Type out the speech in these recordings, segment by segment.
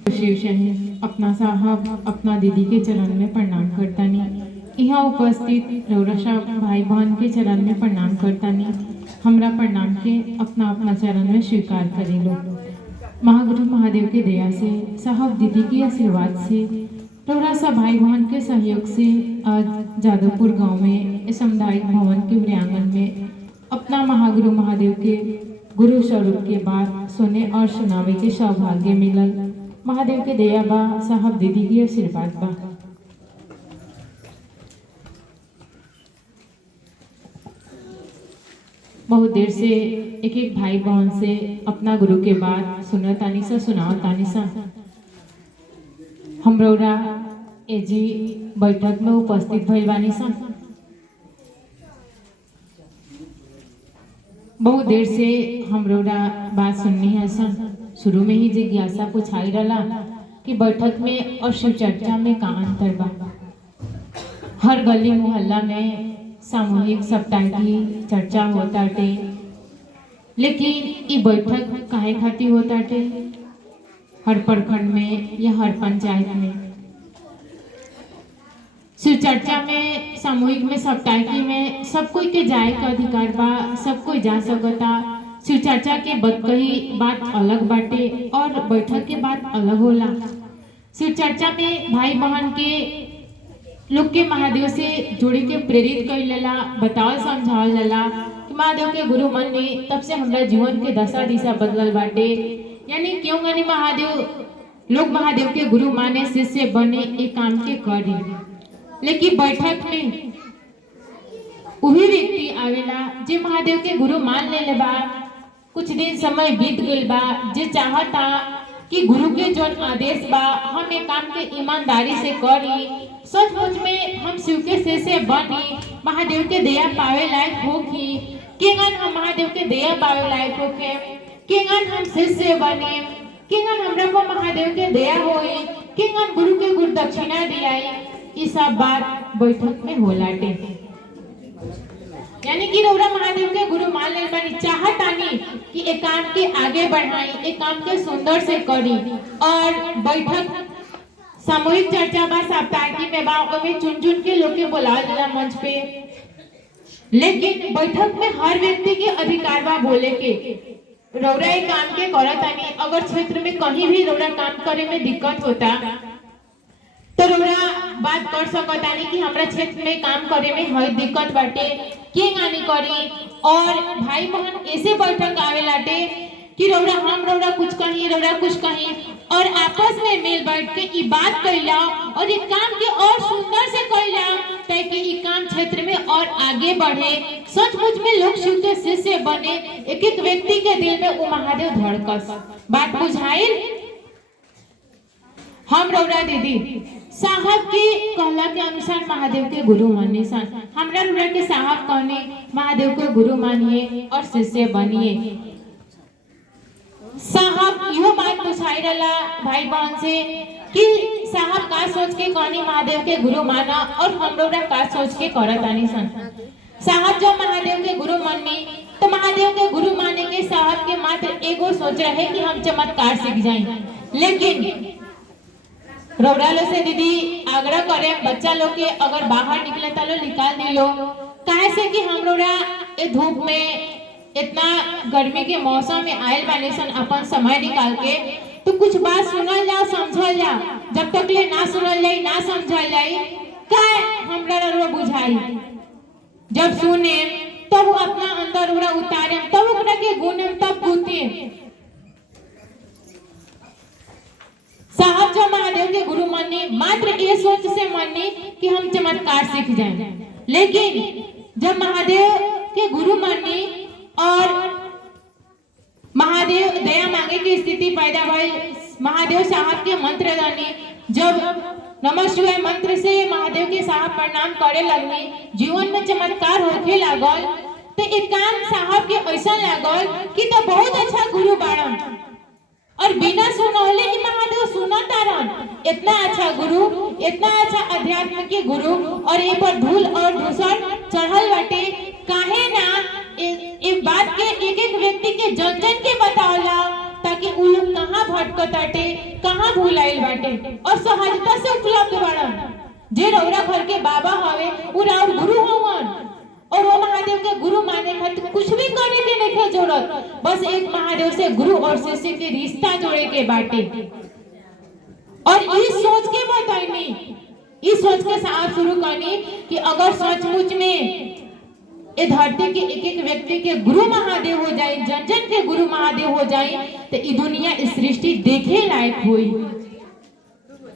शिवशहर अपना साहब अपना दीदी के चरण में प्रणाम करतानी। यहाँ उपस्थित रौरसा भाई बहन के चरण में प्रणाम करतानी। हमरा प्रणाम के अपना अपना चरण में स्वीकार करे लो। महागुरु महादेव के दया से, साहब दीदी की आशीर्वाद से, रौरसा भाई बहन के सहयोग से आज जादवपुर गांव में सामुदायिक भवन के प्रांगण में अपना महागुरु महादेव के गुरु स्वरूप के बाद सुने और सुनावे के सौभाग्य मिलल। महादेव के दया बा, साहब दीदी की आशीर्वाद बा। बहुत देर से एक एक भाई बहन से अपना गुरु के बाद सुना तानी सा सुनाओ तानी सा। हम रौरा एजी बैठक में उपस्थित भइल बानी सा। बहुत देर से हम रौरा बात सुननी है सा। शुरू में ही जिज्ञासा पूछाई रहा कि बैठक में और शिव चर्चा में का अंतर बा। हर गली मोहल्ला में सामूहिक सप्ताह की चर्चा होता टे, लेकिन ये बैठक काहे खातिर होता टे? हर प्रखंड में या हर पंचायत में शिव चर्चा में, सामूहिक में, सप्ताहिकी में सब कोई के जाए का अधिकार बा, सब कोई जा सकता। शिव चर्चा के बतकही बात अलग बाटे और बैठक के बात अलग होला। शिव चर्चा में भाई बहन के लोग के महादेव से जोड़े के प्रेरित कर लेला, बतावल समझावल जाला कि महादेव के गुरु मन ने तब से हमरा जीवन के दशा दिशा बदलल बाटे। यानी क्यों गनी महादेव लोग महादेव के गुरु माने, शिष्य बने, एक काम के करी। लेकिन बैठक में वही व्यक्ति आवेला जे महादेव के गुरु मान ले बा, कुछ दिन समय बीत गइल बा, जे चाहता कि गुरु के जो आदेश बा हम एक काम के ईमानदारी से करी, सचमुच में हम शिव के शिष्य बनी, महादेव के दया पावे लायक होखी। केगन हम महादेव के दया पावे लायक होखे, केगन हम शिष्य बने, केगन हमरा को महादेव के दया होई, केगन गुरु के गुरु दक्षिणा दियाई। ये सब बात बैठक में होलाटे। यानी कि रौरा महादेव के गुरु मान ले बानी, चाहतानी कि एक काम के आगे बढ़ाई, एक काम के सुंदर से करी। और बैठक सामूहिक चर्चा बा, सप्ताहिकी में बा, ओमे चुन के लोग के बुलावल जाला मंच पे। लेकिन बैठक में हर व्यक्ति के अधिकार बा बोले के। रौरा एक काम के करतानी, अगर क्षेत्र में कहीं भी रौरा काम करे में दिक्कत होता तो रौरा बात कर सकतानी कि हमरा क्षेत्र में काम करे में हर दिक्कत बाटे, के गानी करी। और भाई बहन ऐसे बैठक आवे लाटे कि रौरा हम रौरा कुछ कहीं, रौरा कुछ कहीं, और आपस में मिल बैठ के ई बात कइला और ये काम के और सुंदर से कइला ताकि ई काम क्षेत्र में और आगे बढ़े, सचमुच में लोग शिव के शिष्य बने, एक एक व्यक्ति के दिल में वो महादेव धड़कस। बात बुझाइल? हम रौरा दीदी साहब की कहला के अनुसार महादेव के गुरु मानिए सन। हमरा रौरा के साहब कहने महादेव को गुरु मानिए और शिष्य बनिए। साहब यो बात पूछाई रहा भाई बहन से कि साहब का सोच के कहनी महादेव के गुरु माना और हम रौरा का सोच के करतानी सन। साहब जो महादेव के गुरु मानी तो महादेव के गुरु माने के साहब के मात्र एगो सोच रहे कि हम चमत्कार सीख जाएं। लेकिन रौरा लो से दीदी आग्रह करे बच्चा लोग के अगर बाहर निकले तो लो निकाल दिलो, काहे से कि हम रौरा ये धूप में इतना गर्मी के मौसम में आयल बाने सन अपन समय निकाल के, तो कुछ बात सुनल जाओ, समझल जाओ। जब तक ले ना सुनल जाई, ना समझल जाई, काहे हमरा रौरा बुझाई। जब सुने तब वो अपना अंदर रौरा उतारे, तब ओकरा के गुण तब गुते। साहब जो महादेव के गुरु मानी मात्र ये सोच से मानी कि हम चमत्कार सीख जाएं। लेकिन जब महादेव के गुरु मानी और महादेव दया मांगे की स्थिति पैदा हुई, महादेव साहब के मंत्र गाने, जब नमः शिवाय मंत्र से महादेव के साहब प्रणाम करे लगने, जीवन में चमत्कार होके लागल। तो एक काम साहब के ऐसा लागल कि तो बहुत अच्छा गुरु बाड़न, और बिना सुनौले ही महादेव सुनतारन। इतना अच्छा गुरु, इतना अच्छा अध्यात्म के गुरु, और एक पर धूल और धूसर चढ़ल बाटे। काहे ना एक बात के एक एक व्यक्ति के जन जन के बतावला ताकि उ लोग कहाँ भटकताटे, कहाँ कहाँ भूलाइल बाटे और सहजता से उपलब्ध बड़न। जे रौरा घर के बाबा हवे उ राउर गुरु हवन और वो महादेव के गुरु माने खातिर कुछ भी करे के नहीं जरूरत, बस एक महादेव से गुरु और शिष्य के रिश्ता जोड़े के बाटे। और इस सोच के बताइनी, इस सोच के साथ शुरू करनी कि अगर सचमुच में ये धरती के एक एक व्यक्ति के गुरु महादेव हो जाए, जन जन के गुरु महादेव हो जाए, तो ये दुनिया इस सृष्टि देखे लायक हुई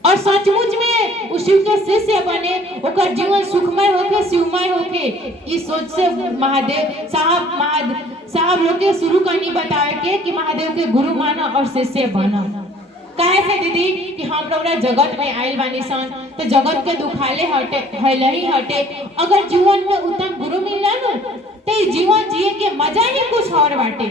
और सचमुच में उस शिव के शिष्य बने, ओकर जीवन सुखमय होके शिवमय होके। इस सोच से महादेव साहब लोग के शुरू करनी बतावे के कि महादेव के गुरु माना और शिष्य बना। काहे से दीदी कि हम लोग जगत में आयल बानी सन, तो जगत के दुखाले हटे हले ही हटे। अगर जीवन में उत्तम गुरु मिल जाए ना, तो जीवन जिए के मजा ही कुछ और बाटे।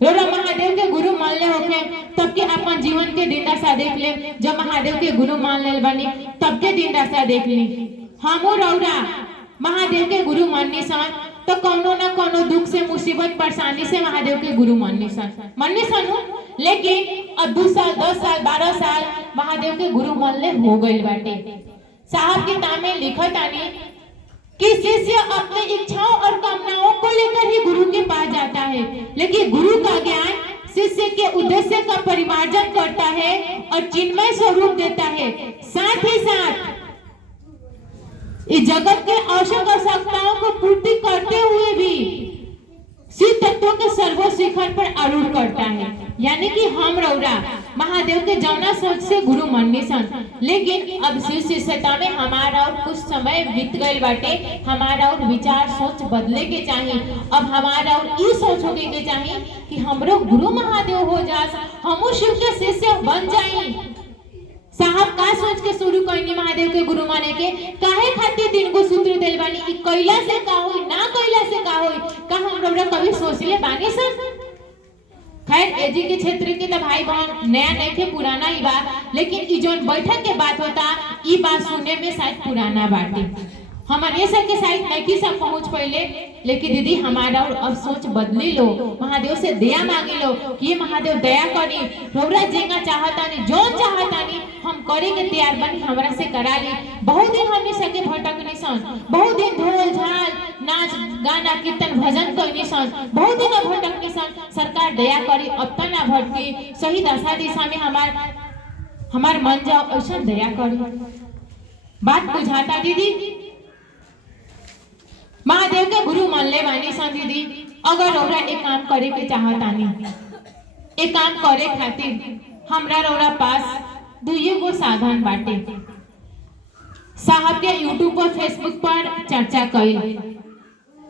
रोरा महादेव के गुरु मान ले होके तब के अपन जीवन के दिन दशा देख ले। जब महादेव के गुरु मान ले बनी तब के दिन दशा देख ली। हमो रौरा महादेव के गुरु माननी सन तो कोनो ना कोनो दुख से मुसीबत परेशानी से महादेव के गुरु माननी सन। लेकिन अब 2 साल 10 साल 12 साल महादेव के गुरु मान ले हो गए बाटे। साहब किताब में लिखत आनी कि शिष्य अपने इच्छाओं और कामनाओं को लेकर ही गुरु के पास जाता है, लेकिन गुरु का ज्ञान शिष्य के उद्देश्य का परिमार्जन करता है और चिन्मय स्वरूप देता है। साथ ही साथ इस जगत के आवश्यकताओं को पूर्ति करते हुए भी शिव तत्वों के सर्वोच्च शिखर पर आरूढ़ करता है। यानी कि हम रौरा महादेव के जौना सोच से गुरु माननी सन, लेकिन अब शिव शिष्यता में हमारा और कुछ समय बीत गए बाटे। हमारा और विचार सोच बदले के चाहिए। अब हमारा और ये सोच होके के चाहिए कि हमरो गुरु महादेव हो जा, हमो शिव के शिष्य बन जाई। साहब का सोच के शुरू करनी महादेव के गुरु माने के, काहे खातिर दिन को सूत्र दिल बानी कि कैला से का होई ना कैला से का होई, का हम लोग कभी सोचले बानी सर। खैर एजी के क्षेत्र के तो भाई बहन नया नहीं के पुराना ही बात, लेकिन ई जोन बैठक के बात होता ई बात सुनने में शायद पुराना बाटे। हमारे सब के शायद नहीं सब पहुंच पहले, लेकिन दीदी हमारा और अब सोच बदली लो। महादेव से दया मांगी लो कि ये महादेव दया करी, रौरा जेंगा चाहतानी जोन चाहतानी हम करे के तैयार बनी, हमरा से करा ली। बहुत दिन हमने सके भटकनी सन, बहुत दिन ढोल झाल नाच गाना कीर्तन भजन करनी सन, बहुत दिन भटकनी सन। सरकार दया करी अब तक ना भटकी, सही दशा दिशा में हमार मन जाओ, ऐसा दया करी। बात बुझाता दीदी? महादेव के गुरु मान ले बानी सन दीदी, अगर रौरा एक काम करे के चाहतानी, एक काम करे खातिर हमरा रौरा पास दुइये गो साधन बाटे। साहब के यूट्यूब पर फेसबुक पर चर्चा कई।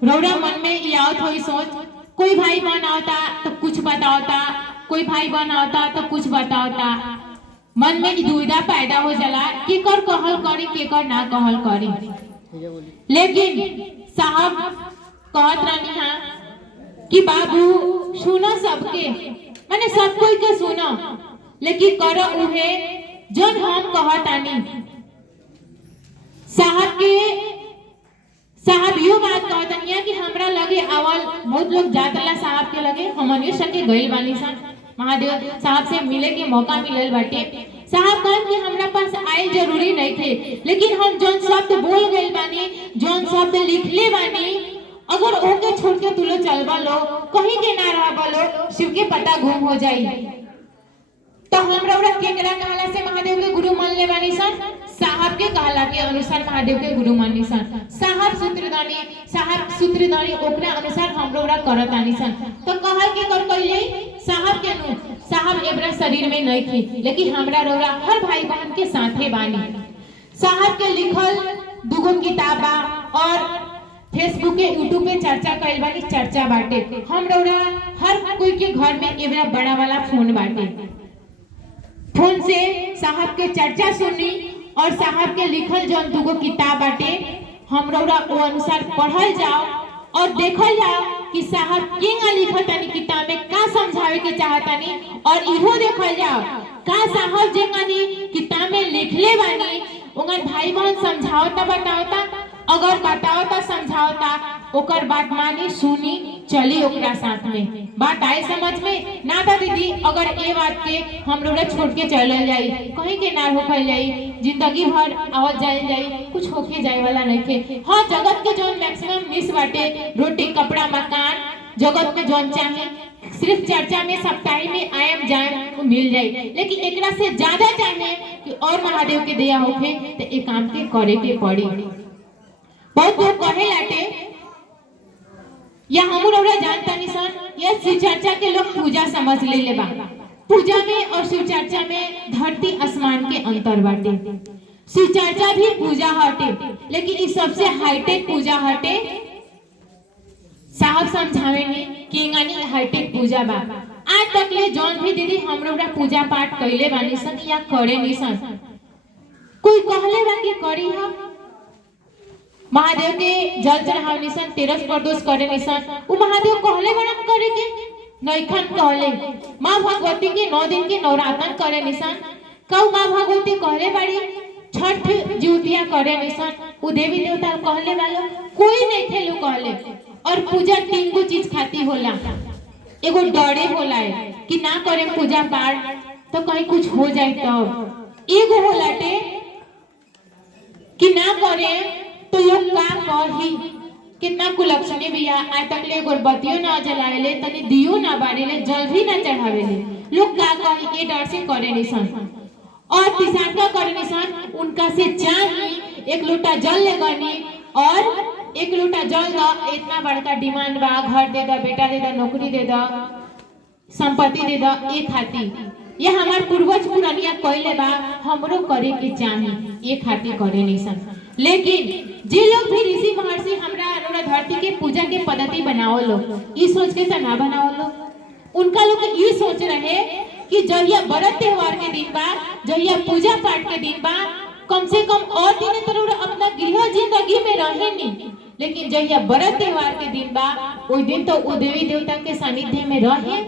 रौरा मन में ये आवत होई सोच, कोई भाई बहन आवता तो कुछ बतावता, कोई भाई बहन आवता तो कुछ बतावता। मन में दुविधा पैदा हो जाला कि कर कहल करी के कर ना कहल करी। लेकिन साहब कहत रहनी हाँ कि बाबू सुनो सबके, माने सब कोई के सुनो, लेकिन करो उहे जोन हम कहतानी। साहब यो बात कहतनिया कि हमरा लगे आवल बहुत लोग जातला साहब के लगे, हमनियो सके गइल बानी सन, महादेव साहब से मिले के मौका मिलल बाटे। साहब कहन कि हमरा पास आए जरूरी नहीं थे, लेकिन हम जोन शब्द बोल गइल बानी, जोन शब्द लिखले बानी, अगर ओके छोड़ के तुलो चलबा लो, कहीं के ना रहबा लो, शिव के पता गुम हो जाई। तो हमरा केकरा कहला से महादेव के गुरु मान ले बानी सन? साहब के कहला के अनुसार महादेव के गुरु मानी सन। साहब सूत्रधारी ओकरा अनुसार हम लोग करतानी सन। तो कहल के कर कइले साहब के नु, साहब एबरा शरीर में नहीं थी, लेकिन हमरा रोरा हर भाई बहन के साथे बानी। साहब के लिखल दुगो किताब बा और फेसबुक के यूट्यूब पे चर्चा कइल बानी, चर्चा बाटे। हम रोरा हर कोई के घर में एबरा बड़ा वाला फोन बाटे, फोन से साहब के चर्चा सुनी और साहब के लिखल जो दुगो किताब बाटे हम रौरा वो अनुसार पढ़ल जाओ और देखल जाओ कि साहब केंगा लिखतानी किताब में का समझावे के चाहतानी, और इहो देखल जाओ का साहब जेंगानी किताब में लिखले बानी उंगन भाई बहन समझावता बतावता, अगर बतावता समझावता ओकर बात मानी सुनी चली ओकरा साथ में। बात आए समझ में ना था दीदी? अगर ये बात के हम लोग छोड़ के चल जाई कहीं के ना होखल जाई, जिंदगी भर आवत जाई कुछ होके जाए वाला नहीं थे। हाँ, जगत के जो मैक्सिमम मिस बाटे रोटी कपड़ा मकान, जगत में जोन चाहे सिर्फ चर्चा में सप्ताही में आयम जाए वो मिल जाए, लेकिन एकरा से ज्यादा चाहे कि और महादेव के दया होके तो एक काम के करे के पड़ी। बहुत लोग कहे लाटे या हम लोग जानता नहीं सन, ये शिव चर्चा के लोग पूजा समझ ले बा। पूजा में और शिव चर्चा में धरती आसमान के अंतर बाटे। शिव चर्चा भी पूजा हटे, लेकिन इस सबसे हाईटेक पूजा हटे। साहब समझावेंगे कि इंगानी हाईटेक पूजा बा। आज तक ले जौन भी दीदी हम लोग पूजा पाठ कैले बानी सन या करे नहीं सन, कोई कहले बा कि करी हम महादेव के जल चढ़ावनी सन, तेरस प्रदोष करे निसन, वो महादेव कहले बड़ा करे के नैखन कहले। माँ भगवती के 9 दिन के नवरात्र करे निसन, कौ माँ भगवती कहले बड़ी छठ ज्योतिया करे निसन, वो देवी देवता कहले वालो कोई नहीं खेलू कहले। और पूजा 3 गो चीज खाती होला। एगो डरे होला है कि ना करे पूजा पाठ तो कहीं कुछ हो जाए, तब एगो होलाटे कि ना करे तो लोग का कही। कितना कुलक्षणी भैया आज तक ले गोरबत्तियों ना जलावेले, तनी दियो ना बारेले, जल भी ना चढ़ावेले, लोग का कही के डर से करे निसन। और तीसरा का करे निसन, उनका से चाही 1 लोटा जल ले गनी और 1 लोटा जल दा, इतना बड़का डिमांड बा, घर दे दा, बेटा दे दा, नौकरी दे दा, संपत्ति दे दा, एक खाती ये हमार पूर्वज पुरानिया कहले बा, हमरो करे के चाही, एक खाती करे निसन। लेकिन जे लोग भी ऋषि महर्षि हमरा धरती के पूजा के पद्धति बनाओ लो, ये सोच के तो ना बनाओ लो। उनका लोग ये सोच रहे कि जहिया व्रत त्योहार के दिन बा, जहिया पूजा पाठ के दिन बा, कम से कम और दिन तो अपना गृह जिंदगी में रहे नहीं, लेकिन जहिया व्रत त्योहार के दिन बा, उस दिन तो वो देवी देवता के सानिध्य में रहे।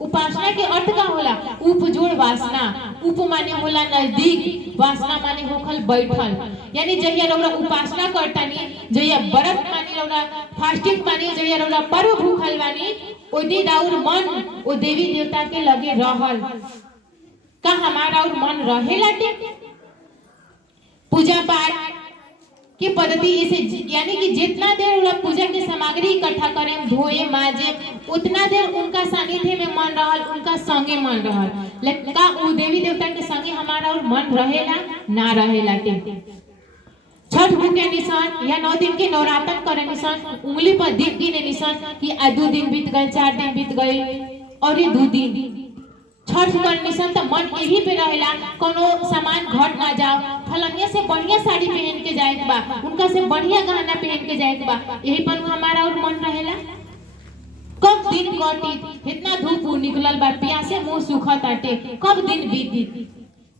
उपासना के अर्थ का होला उपजोड़ वासना। उप माने होला नजदीक, वासना माने होखल बैठल। यानी जहिया रौरा उपासना करतानी, जहिया व्रत माने रौरा फास्टिंग माने, जहिया रौरा पर्व भूखल बानी, ओ दिन और मन ओ देवी देवता के लगे रहल। का हमारा और मन रहे लाटे? पूजा पाठ की पद्धति इसे यानी कि जितना देर पूजा की सामग्री इकट्ठा करें, धोए माजे, उतना देर उनका सानिध्य में मन रहल, उनका संगे मन रहल। लेकिन का वो देवी देवता के संगे हमारा और मन रहेला ना रहेला? छठ भूखे निशान या 9 दिन के नवरात्र करे निशान, उंगली पर दिन गिने निशान कि आज 2 दिन बीत गए, 4 दिन बीत गए और ये 2 दिन छठ कर निशान तो मन यही पे रहेला, कोनो सामान घट ना जाओ, फलनिया से बढ़िया साड़ी पहन के जाए बा, उनका से बढ़िया गहना पहन के जाए बा, यही पर हमारा और मन रहेला। कब दिन कटी, इतना धूप निकलल बा, प्यासे मुंह सूखत आटे, कब दिन बीती,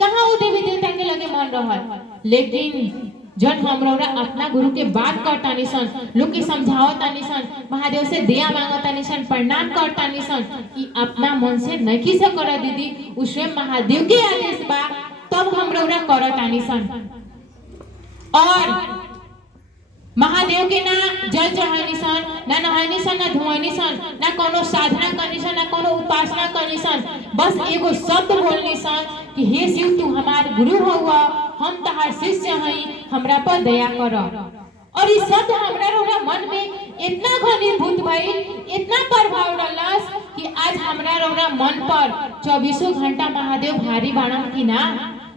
कहाँ वो देवी देवता के लगे मन रहल। लेकिन जन हमरा अपना गुरु के बात करता निसन, लोग के समझावता निसन, महादेव से दया मांगता निसन, प्रणाम करता निसन, कि अपना मन से नहीं से कर दीदी, उसमें महादेव के आदेश बा, तब हमरा करता निसन। और महादेव के ना जल चढ़ानी सन, ना नहानी सन, ना धोनी सन, ना कोनो साधना करनी सन, ना कोनो उपासना करनी सन, बस एगो शब्द बोलनी सन कि हे शिव तू हमार गुरु हुआ, हम तहार शिष्य हई, हमरा पर दया कर। और इस शब्द हमरा मन में इतना घनीभूत भइल, इतना प्रभाव डालस कि आज हमरा मन पर 24 घंटा महादेव भारी बाणन की ना,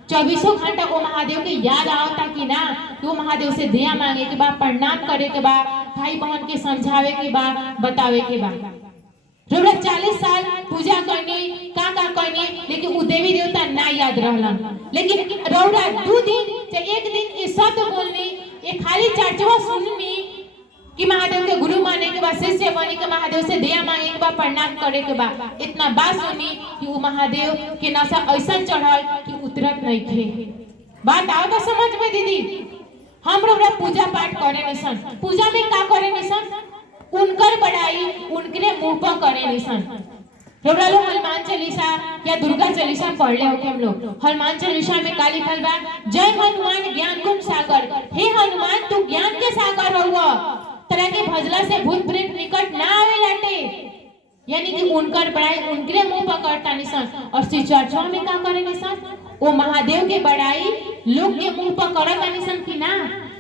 24 घंटा वो महादेव के याद आवता कि ना, तो महादेव से दया मांगे के बाद, प्रणाम करे के बाद, भाई बहन के समझावे के बाद, बतावे के बाद। रौरा 40 साल पूजा करनी का करनी, लेकिन वो देवी देवता ना याद रहलन। लेकिन रौरा 2 दिन चाहे 1 दिन ये शब्द बोलनी, ये खाली चर्चा सुननी कि महादेव के गुरु माने के बाद, शिष्य बने के महादेव से दया मांगे के बाद, प्रणाम करे के बाद, इतना बात सुनी कि वो महादेव के नशा ऐसा चढ़ल कि उतरत नहीं थे। बात आओ तो समझ में दीदी। हम लोग पूजा पाठ करे निसन, पूजा में का करे निसन, उनकर बड़ाई उनके मुंह पर करे निसन। रौरा लोग हनुमान चालीसा या दुर्गा चालीसा पढ़ ले होके हम लोग। हनुमान चालीसा में का लिखल बा, जय हनुमान ज्ञान गुण सागर, हे हनुमान तू ज्ञान के सागर हुआ, तरह के भजला से भूत प्रेत निकट ना आवे लाटे, यानी कि उनकर बड़ाई उनके मुंह पर करता निसन। और श्री चर्चा में का करे निसन, वो महादेव के बड़ाई लोग के मुंह पर करता निसन कि ना,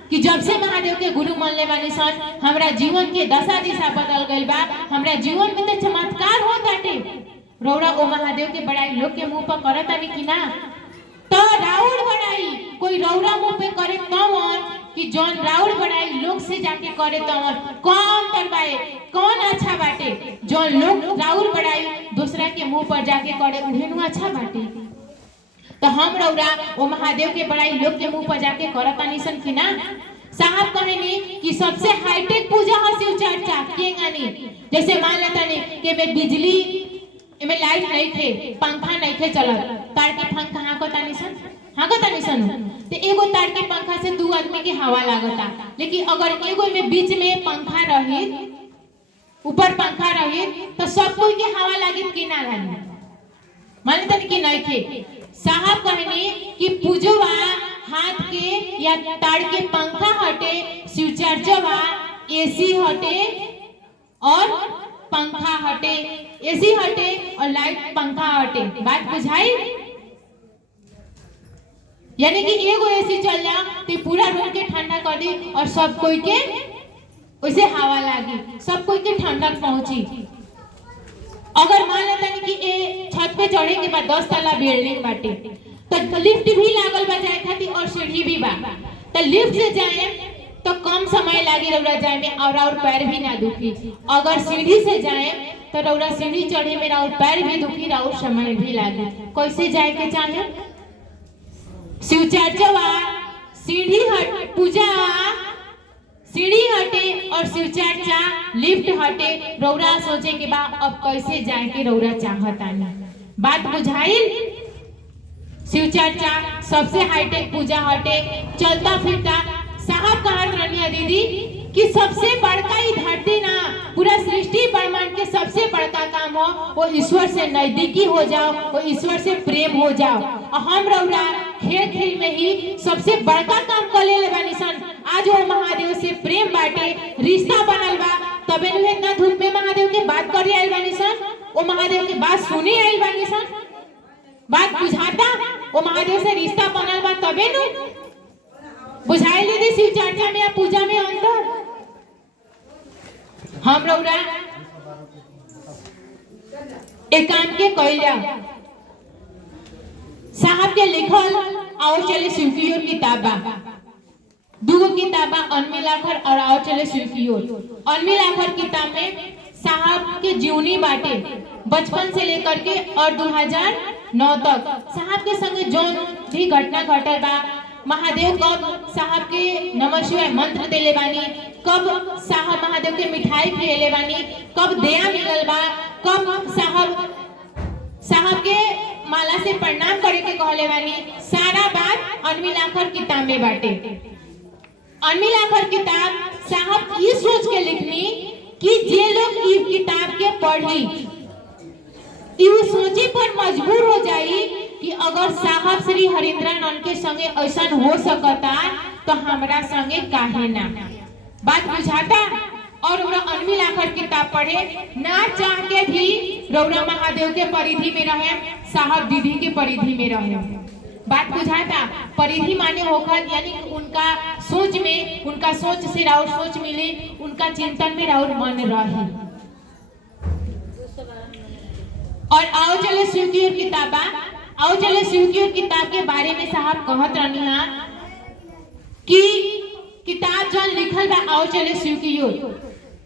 कि जब से महादेव के गुरु मान ले बानी सन, हमरा जीवन के दशा दिशा बदल गइल बा, हमरा जीवन में तो चमत्कार हो ताटे। रौरा ओ महादेव के बड़ाई लोग के मुंह पर करता नहीं कि ना, तो राउर बड़ाई कोई रौरा मुंह पे करे कौन, कि जौन राउर बड़ाई लोग से जाके करे तौन कौन तरबाए, कौन अच्छा बाटे। जौन लोग राउर बड़ाई दूसरा के मुंह पर जाके करे उहे नु अच्छा बाटे। तो हम रौरा वो महादेव के बड़ाई लोग के मुंह पर जाके करता निसन कि ना। साहब कहनी कि सबसे हाईटेक पूजा है शिव चर्चा के गानी। जैसे मान लेता नहीं कि में बिजली में लाइट नहीं थे, पंखा नहीं थे चलत, तार के पंखा हाँ को तानिसन तो एगो तार के पंखा से दो आदमी के हवा लागता। लेकिन अगर एगो में बीच में पंखा रही, ऊपर पंखा रही, तो सब कोई के हवा लागी कि ना लागी, मान लेता कि नहीं थे। साहब कहनी कि पूजवा हाथ के या तार के पंखा हटे, शिव चर्चवा एसी हटे और पंखा हटे, एसी हटे और लाइट पंखा हटे। बात बुझाई, यानी कि एगो एसी चल जा तो पूरा रूम के ठंडा कर दी और सब कोई के उसे हवा लागी, सब कोई के ठंडक पहुंची। अगर मान लेता नहीं कि ए छत पे चढ़े के बाद 10 तला बिल्डिंग बाटे, तो लिफ्ट भी लागल बा जाए खातिर और सीढ़ी भी बा, तो लिफ्ट से जाए तो कम समय लागी रौरा जाए में और पैर भी ना दुखी। अगर सीढ़ी से जाए तो रौरा सीढ़ी चढ़े में और पैर भी दुखी और समय भी लागी। कैसे जाए के चाहे शिव चर्चवा सीढ़ी हट, पूजा सीढ़ी हटे और शिव चर्चा लिफ्ट हटे। रौरा सोचे के बाद अब कैसे जाए के रौरा चाहता नहीं। बात बुझाइल, शिव चर्चा सबसे हाईटेक पूजा हटे, चलता फिरता। साहब कहत रनिया दीदी कि सबसे बड़का ही धरती ना पूरा सृष्टि ब्रह्मांड के सबसे बड़का काम हो वो ईश्वर से नजदीकी हो जाओ, वो ईश्वर से प्रेम हो जाओ। और हम रौरा खेल खेल में ही सबसे बड़का काम कर ले बानी सन। आज वो महादेव से प्रेम बाटे, रिश्ता बनल बा, तबे नु इतना धूप में महादेव के बात करे आइल बानी सन, वो महादेव के बात सुने आइल बानी सन। बात बुझाता, वो महादेव से रिश्ता बनल बा तबे नु बुझाई दीदी शिव चर्चा में या पूजा में अंदर। हम रौरा एक काम के कइला, साहब के लिखल आओ चले शिव की ओर किताबा, दूगो किताबा अनमिलाखर और आओ चले शिव की ओर। अनमिलाखर किताब में साहब के जीवनी बाटे बचपन से लेकर के और 2009 तक साहब के संगे जो भी घटना घटल बा, महादेव कब साहब के नमः शिवाय मंत्र देले बानी, कब साहब महादेव के मिठाई खिलेले बानी, कब दया मिलल बा, कब साहब के माला से प्रणाम करे के कहले बानी, सारा बात अनमिलाखर किताब में बाटे। अनमिलाखर किताब साहब ये सोच के लिखनी कि जे लोग इस किताब के पढ़ी इस सोचे पर मजबूर हो जाई कि अगर साहब श्री हरिंद्रानंद के संगे ऐसा हो सकता तो हमरा संगे काहे ना। बात बुझाता। और अनमिलाखर किताब पढ़े ना चाह के भी रौरा महादेव के परिधि में रहे, साहब दीदी के परिधि में रहे। बात बुझाता। परिधि माने होकर यानी उनका सोच में, उनका सोच से राउर सोच मिले, उनका चिंतन में राउर मन रहे। और आओ चले शिव की ओर किताबा, आओ चले शिव की ओर किताब के बारे में साहब कहत रहनी कि किताब जो लिखल बा आओ चले शिव की ओर,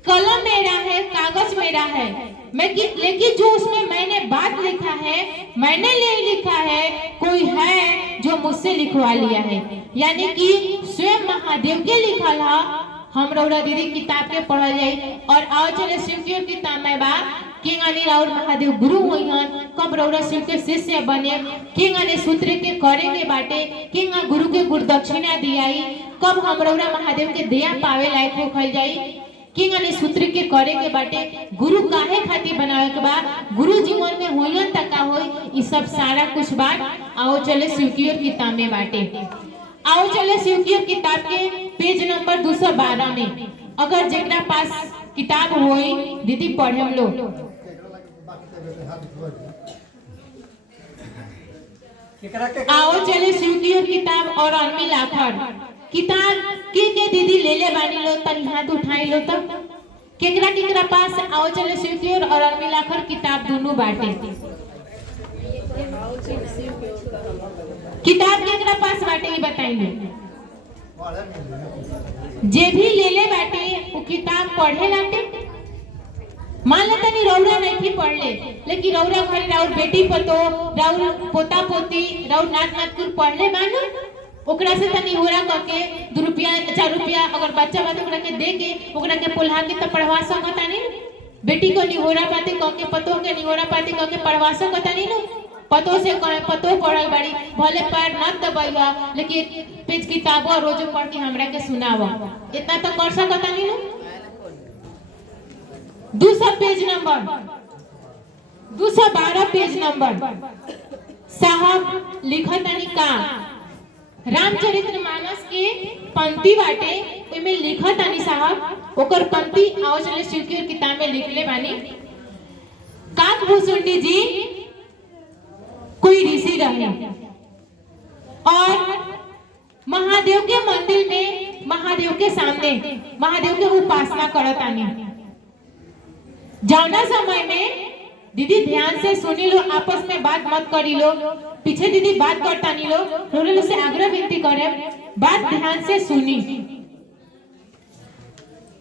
कलम मेरा है, कागज मेरा है, लेकिन जो उसमें मैंने बात लिखा है मैंने ले लिखा है, कोई है जो मुझसे लिखवा लिया है, यानी कि स्वयं महादेव के लिखल है। हम रौरा दीदी किताब के पढ़ल जाई। और आओ चले शिव की ओर किताब में बा किंग अनी राउर महादेव गुरु होई हन, कब रौरा शिव के शिष्य बने, किंग अने सूत्र के करे के बाटे, किंग गुरु के गुरुदक्षिणा दियाई, कब हम रौरा महादेव के दया पावे लायक होखल जाई, किंग अने सूत्र के करे के बाटे, गुरु काहे खातिर बनावे के बा, गुरु जीवन में होयन तका होई, ई सब सारा कुछ बात आओ चले शिव की ओर किताब में बाटे। आओ चले शिव की ओर किताब के पेज नंबर 212 में अगर जेकरा पास किताब होई दीदी पढ़े हम लोग। आओ चले शिव की ओर किताब और अनमिल आखर किताब के दीदी ले ले बानी लो, तनी हाथ उठाई लो तब केकरा केकरा पास आओ चले शिव की ओर और अनमिल आखर किताब दोनों बाटे। किताब केकरा पास बाटे ये बताइए। जे भी ले ले बाटे वो किताब पढ़े लाटे। मान लो तनी रौरा नहीं पढ़ ले, लेकिन रौरा घरे राउर बेटी पतो राउर पोता पोती राउर नात नातकुर पढ़ ले मानो ओकरा से तनी होरा करके 2 रुपया 4 रुपया अगर बच्चा बात ओकरा के दे के ओकरा के पोल्हा के त पढ़वा सकता नहीं। बेटी को निहोरा पाते कह के पतो के निहोरा पाते कह के पढ़वा सकता नहीं न। पतो से कहे पतो पढ़ल बाड़ी भले पैर मत दबाइया, लेकिन पेज किताब रोज पढ़ के हमरा के सुनावा, इतना तो कर सकता नहीं न। 200 पेज नंबर 212 पेज नंबर साहब लिखतानी का रामचरितमानस के पंक्ति बाटे ओमे लिखतानी साहब ओकर पंक्ति आओ चले शिव की किताब में लिखले बानी। काकभूषुंडी जी कोई ऋषि रहे और महादेव के मंदिर में महादेव के सामने महादेव के उपासना करतानी। जौना समय में दीदी ध्यान से सुनी लो, आपस में बात मत करी लो, पीछे दीदी बात करता नहीं लो, रोले से आग्रह विनती करे बात ध्यान से सुनी।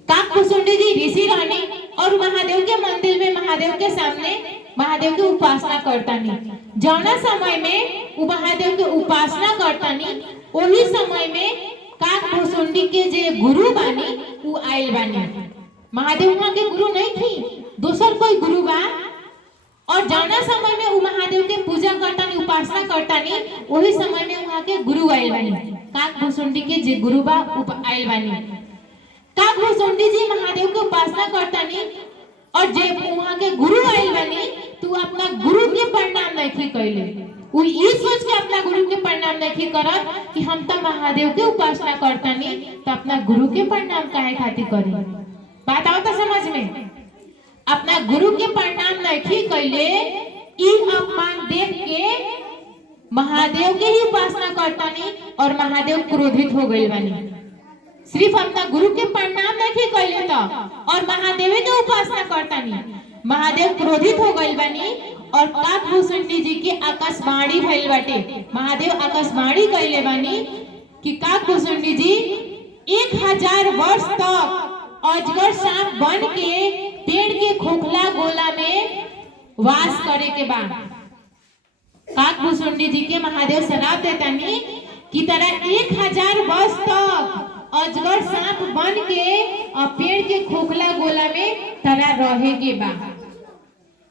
काकभूषुंडी जी ऋषि रहने और महादेव के मंदिर में महादेव के सामने महादेव की उपासना करता नहीं। जौना समय में वो महादेव की उपासना करता नहीं, वही समय में काकभूषुंडी के जे गुरु बानी वो आयल बानी। महादेव वहां के गुरु नहीं थी, दूसर कोई गुरु बा। और जौना समय में वो महादेव के पूजा करता नहीं उपासना करता नहीं, वही समय में वहां के गुरु आयल बानी। काकभूषुंडी के जे गुरु बा आयल बानी। काकभूषुंडी जी महादेव के उपासना करता नहीं और जे वहां के गुरु आयल बानी तू अपना गुरु के प्रणाम नहीं कैले। वो ये सोच के अपना गुरु के प्रणाम नहीं करत कि हम तो महादेव के उपासना करता नहीं तो अपना गुरु के प्रणाम काहे खातिर करी। बात आओ तो समझ में। अपना गुरु के प्रणाम नहीं कैले ई अपमान देख के महादेव के ही उपासना करता नहीं और महादेव क्रोधित हो गए बानी। सिर्फ अपना गुरु के प्रणाम नहीं कैले तो और महादेव के उपासना करता नहीं, महादेव क्रोधित हो गए बानी। और काकभूषुंडी जी के आकाशवाणी भइल बाटे। महादेव आकाशवाणी कैले बानी कि काकभूषुंडी जी 1000 वर्ष तक अजगर सांप बन के पेड़ के खोखला गोला में वास करे के बाद काकभूषुंडी जी के महादेव शराप देतानी कि तरह 1000 वर्ष तक अजगर सांप बन के और पेड़ के खोखला गोला में तरह रहे के बाद।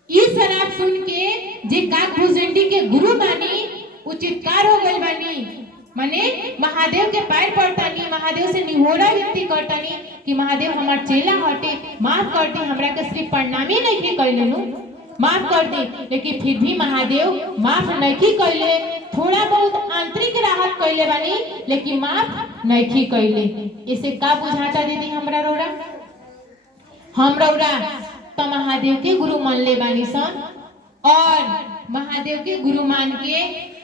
ये शराप सुन के जे काकभूषुंडी के गुरु बानी वो चित्कार हो गई बानी, माने महादेव के पैर पड़तानी, महादेव से निहोरा विनती करतानी कि महादेव हमार चेला हटे, माफ कर दे, हमरा के सिर्फ प्रणाम ही नहीं के कैले नु, माफ कर दे। लेकिन फिर भी महादेव माफ नहीं कैले, थोड़ा बहुत आंतरिक राहत कैले बानी लेकिन माफ नहीं कैले। इसे का बुझाता दीदी हमरा रौरा? हम रौरा तो महादेव के गुरु मान ले बानी सन और महादेव के गुरु मान के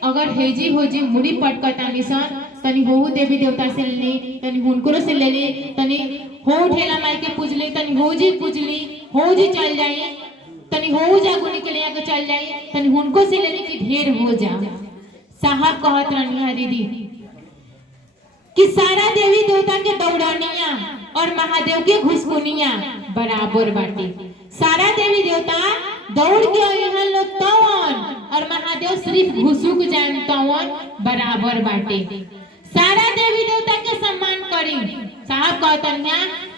अगर हेजी होजी मुड़ी पटकतानी सन तनी हो देवी देवता से ले तनी हुनकरो से ले ले तनी हो ठेला माई के पूज ले तनी हो जी पूज ली हो जी चल जाई तनी हो जा गुनी के ले आके चल जाई तनी हुनको से लेने की ढेर हो जा। साहब कहत रहनी दीदी कि सारा देवी देवता के दौड़ानिया और महादेव के घुसकुनिया बराबर बाटे। सारा देवी देवता दौड़ के यहाँ लो तवन और महादेव सिर्फ घुसुक जाए तवन बराबर बाटे। सारा देवी देवता के सम्मान करी। साहब कहतन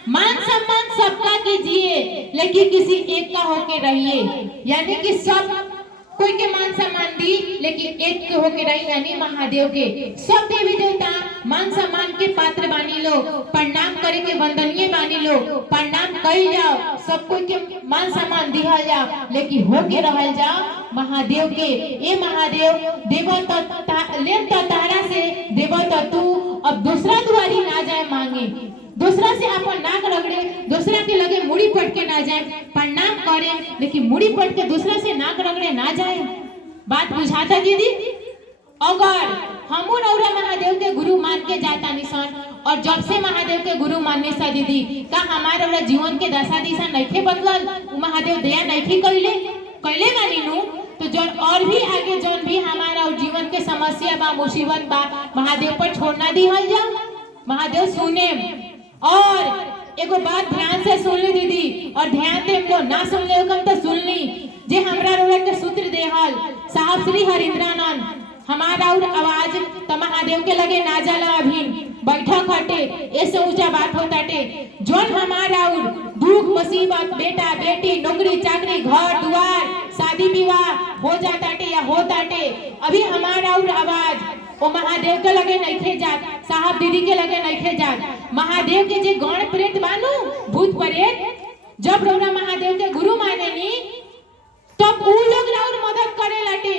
मान सम्मान सबका कीजिए लेकिन किसी एक का होके रहिए, यानी कि सब कोई के मान सम्मान दी लेकिन एक के होके रही, यानी महादेव के। सब देवी देवता मान सम्मान के पात्र बानी लो, प्रणाम करे के वंदनीय बानी लो, प्रणाम कइल जाओ, सब कोई के मान सम्मान दिहल जाओ, लेकिन होके रहल जाओ महादेव के। ए महादेव देव तो लेन तो तारा से देव तो तू अब दूसरा दुआरी ना जाए मांगे, दूसरा से अपन नाक रगड़े, दूसरा के लगे मुड़ी पट के ना जाए, प्रणाम करे लेकिन मुड़ी पट के दूसरा से नाक रगड़े ना जाए। बात बुझाता दीदी? अगर हमू रौरा महादेव के गुरु मान के जाता निशन और जब से महादेव के गुरु मानने सा दीदी का हमारा रौरा जीवन के दशा दिशा नइखे बदलल, महादेव दया नइखे कइले मानी नु तो जो और भी आगे जोन भी हमारा जीवन के समस्या बा मुसीबत बा महादेव पर छोड़ना दिहल जा, महादेव सुने। और एगो बात ध्यान से सुन ली दीदी, और ध्यान दे लो, ना सुन ले कम तो सुन ली। जे हमरा रोला के सूत्र देहल साहब श्री हरिंद्रानंद हमारा और आवाज तो महादेव के लगे ना जाला, अभी बैठक हटे ऐसे ऊंचा बात होताटे। जोन हमारा और दुख मुसीबत बेटा बेटी नौकरी चाकरी घर द्वार शादी विवाह हो जाताटे या होताटे, अभी हमारा और आवाज वो महादेव के लगे नइखे जात, साहब दीदी के लगे नइखे जात। महादेव के जे गण प्रेत बानू भूत प्रेत, जब रौरा महादेव के गुरु मानेनी तब उ लोग और मदद करे लाटे,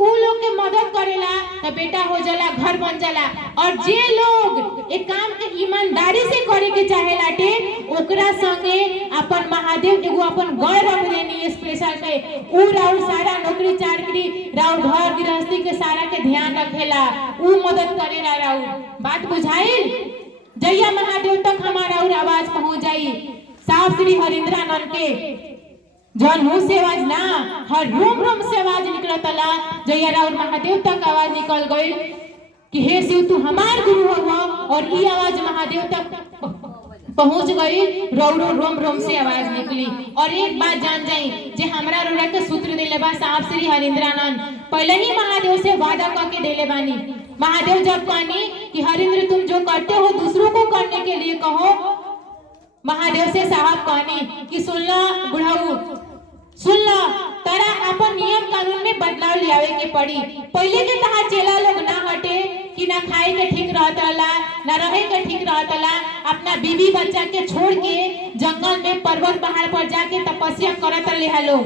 उ लोग के मदद करेला तो बेटा हो जाला, घर बन जाला। और जे लोग एक काम के ईमानदारी से करे के चाहे लाटे ओकरा संगे अपन महादेव एगो अपन गण रख देनी स्पेशल में, उ राउर सारा नौकरी चाकरी राउर घर गृहस्थी के सारा के ध्यान रखेला, उ मदद करेला राउर। बात बुझाइल? जैया महादेव तक हमारा और आवाज पहुंच जाई, साहब श्री हरिंद्रानंद के जौन मुंह से आवाज ना हर रोम रोम से आवाज निकलतला, जैया और महादेव तक आवाज निकल गई कि हे शिव तू हमार गुरु हो, और ई आवाज महादेव तक पहुंच गई, रौरो रोम रोम से आवाज निकली। और एक बात जान जाई, जे हमरा रोरा के सूत्र देले बा साहब श्री हरिंद्रानंद पहले ही महादेव से वादा करके देले बानी। महादेव जब कहनी कि हरिंद्र तुम जो करते हो दूसरों को करने के लिए कहो, महादेव से साहब कहनी कि सुनला बुढ़ाऊ सुनला, तारा अपन नियम कानून में बदलाव लियावे के पड़ी। पहले के तहार चेला लोग ना हटे कि ना खाए के ठीक रहतला ना रहे के ठीक रहतला, अपना बीवी बच्चा के छोड़ के जंगल में पर्वत पहाड़ पर जाके तपस्या करत रहे हलो,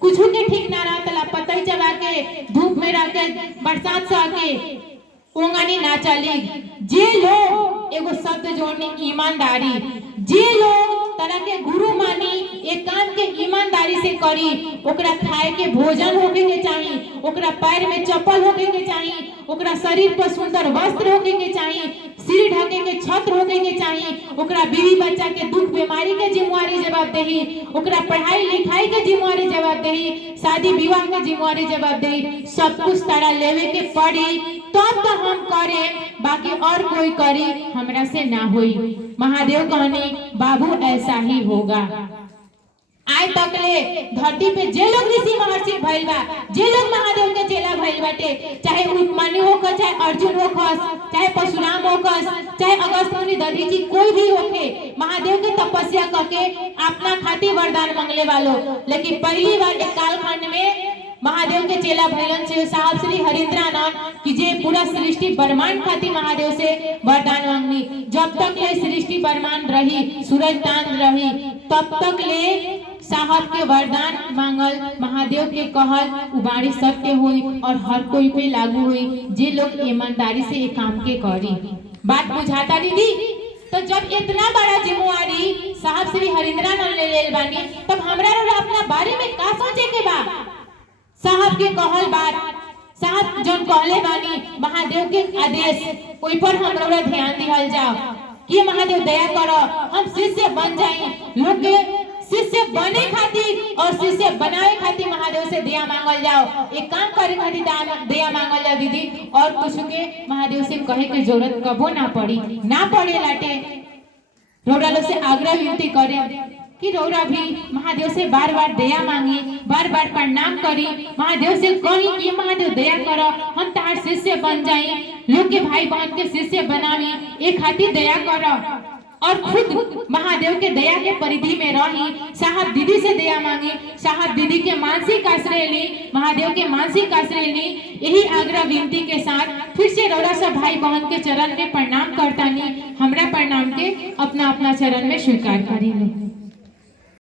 कुछ के ठीक ना रहतला, पतई चबा के धूप में रह के बरसात से आके ओंगानी ना चली। जे लोग एगो शब्द जोड़नी ईमानदारी, जे लोग तरह के गुरु मानी एक काम के ईमानदारी से करी, ओकरा खाए के भोजन होके के चाहिए, ओकरा पैर में चप्पल होके के चाहिए, ओकरा शरीर पर सुंदर वस्त्र होके के चाहिए, सिर ढके के छत्र होके के चाहिए, ओकरा बीवी बच्चा के दुख बीमारी के जिम्मेवारी जवाबदेही, ओकरा पढ़ाई लिखाई के जिम्मेवारी जवाबदेही, शादी विवाह के जिम्मेवारी जवाबदेही, सब कुछ तारा लेवे के पड़ी तब तो हम करे, बाकी और कोई करी हमरा से ना होई। महादेव कहनी बाबू ऐसा ही होगा। आज तक ले धरती पे जे लोग ऋषि महर्षि भइल बा, जे लोग महादेव के चेला भइल बाटे, चाहे उपमन्यु होकर, चाहे अर्जुन होकर, चाहे परशुराम होकर, चाहे अगस्त्य मुनि दधी जी कोई भी होके, महादेव के तपस्या करके अपना खातिर वरदान मांगले वालों, लेकिन पहली बार एक कालखंड में महादेव के चेला भैलन से साहब श्री हरिंद्रानंद कि जे पूरा सृष्टि ब्रह्मांड खातिर महादेव से वरदान मांगनी। जब तक ले सृष्टि ब्रह्मांड रही, सूरज चांद रही, तब तक ले साहब के वरदान मांगल, महादेव के कहल उबारी सबके हुई और हर कोई पे लागू हुई, जे लोग ईमानदारी से एक काम के करी। बात बुझाता दीदी? तो जब इतना बड़ा जिम्मेवारी साहब श्री हरिंद्रानंद ले लेल बानी, तब हमरा अपना बारे में का सोचे के बा? साहब के कहल बात, साहब जन कहले बानी महादेव के आदेश, कोई पर हम लोग ध्यान दिहल जाओ कि महादेव दया करो, हम शिष्य बन जाए। लोग के शिष्य बने खातिर और शिष्य बनाए खातिर महादेव से दया मांगल जाओ, एक काम करे खातिर दया मांगल जाओ दीदी, और कुछ के महादेव से कहे के जरूरत कबो ना पड़े लाटे। रौरा लोग से आग्रह विनती करे कि रौरा भी महादेव से बार बार दया मांगी, बार बार प्रणाम करी, महादेव से कही कि महादेव दया करो, हम तार शिष्य बन जाए, लोग के भाई बहन के शिष्य बनावी, एक खातिर दया करो। और खुद महादेव के दया के परिधि में रही, साहब दीदी से दया मांगी, साहब दीदी के मानसिक आश्रय ली, महादेव के मानसिक आश्रय ली। यही आग्रह विनती के साथ फिर से रौरा सब भाई बहन के चरण में प्रणाम करतानी, हमरा प्रणाम के अपना अपना चरण में स्वीकार करी।